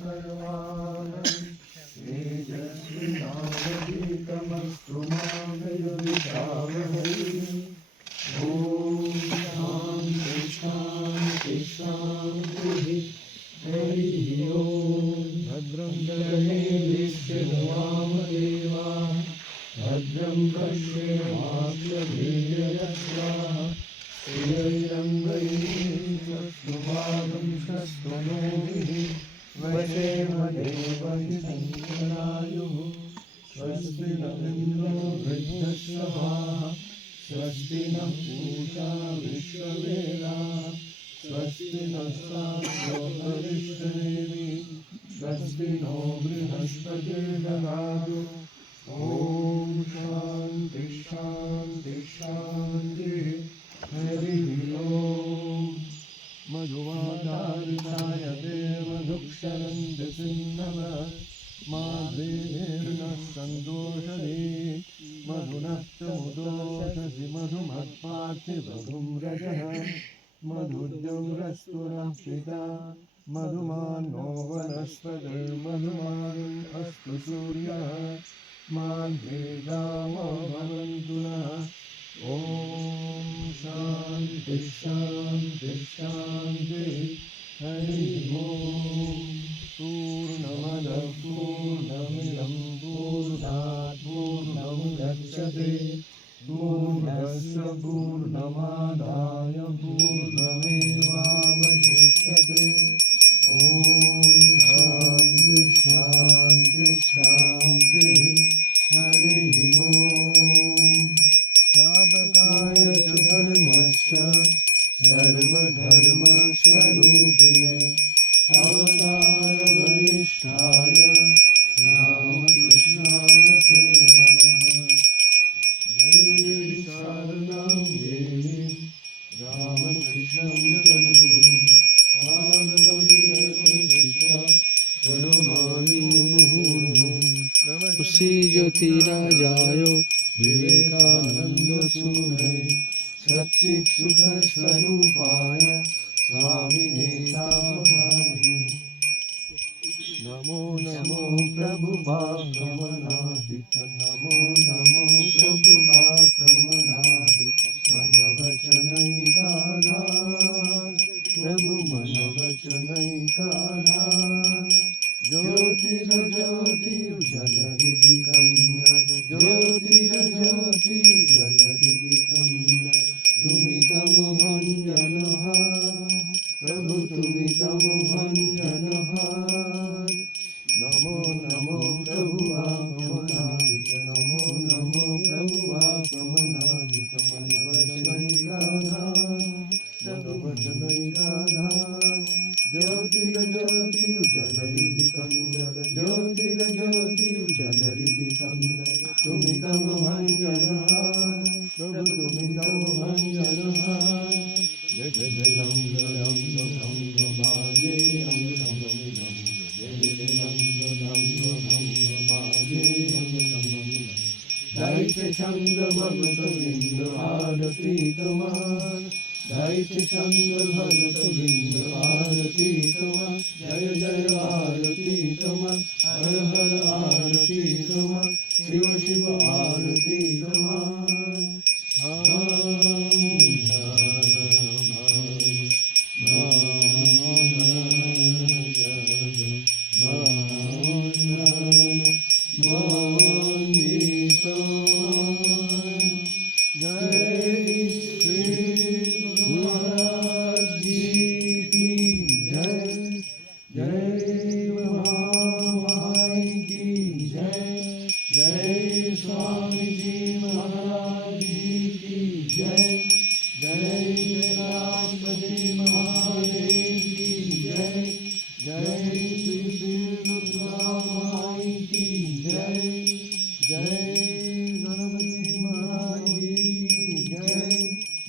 करवावहै तेजस्विनावधीतमस्तु मा विद्विषावहै। ॐ शान्ति शान्ति शान्तिः। हरिः ॐ। भद्रं कर्णेभिः भद्रं पश्येमाक्षभिर्यजत्राः स्थिरैरङ्गैः स्वस्तुनोभिः वशेमदेवहितञ्चरायुः। स्वस्ति न इन्द्रो वृद्धश्रवाः स्वस्ति नः पूषा विश्ववेदाः स्वस्ति नस्तार्क्ष्यो अरिष्टनेमिः स्वस्ति नो बृहस्पतिर्दधातु। ॐ शान्ति शान्ति शान्तिः। हरिः ॐ। मधुवादारुणाय देवदुक्षरन्ति सिन्नवः माद्रीर्नः सन्दोषधि मधुनः प्रमुदोषधि मधुमत्पार्थिवधुं रजः मधुद्यौरस्तु नः पिता मधुमानो वनस्पतिर्मधुमान् अस्तु सूर्यः माद्रीर्गावो भवन्तु नः। ॐ शान्ति शान्ति शान्तिः। हरिः ॐ। पूर्णमदः पूर्णमिदं पूर्णात् पूर्णमुदच्यते पूर्णस्य पूर्णमादाय पूर्णमेवावशिष्यते। ॐ शान्ति शान्ति शान्तिः। हरिः ॐ। स्थापकाय च धर्मस्य सर्वधर्मस्वरूपिणे अवतारवरिष्ठाय रामकृष्णाय ते नमः। जय शरणं देवी रामकृष्णं जगद्गुरुं पादपद्मं प्रणमामि मुहुर्मुहुः। उसी ज्योतिराजायो विवेकानंद सूरे सच्चित् सुख स्वरूपाय स्वामिने सामभावे। नमो नमो प्रभु भागमनादित नमो नमो प्रभु भागमनादित मन वचनैकाधार प्रभु मन वचनैकाधार। ज्योतिर्ज्योतिर्जलनिधिकन्दर ज्योतिर्ज्योतिर्जलनिधिकन्दर तुमितं भञ्जनः प्रभु तुमितं भञ्जनः। नमो नमो प्रभु आगमनादित नमो नमो प्रभु आगमनादित मन वचनैकाधार ज्योतिर्ज्योतिर्जलनिधिकन्दर ज्योतिर्ज्योतिर्जलनिधिकन्दर तुमितं भञ्जनः प्रभु तुमितं भञ्जनः। जगदलं गलं गभङ्गभाजे अमृतमिदं जगदलं गलं गभङ्गभाजे अमृतमिदं। दैत्यछन्द भगतविन्द आरती तुमार दैत्यछन्द भगतविन्द आरती तुमार। जय जय आरती तुमार हर हर आरती तुमार शिव शिव आरती तुमार।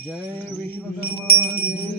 जय विश्वकर्मा देव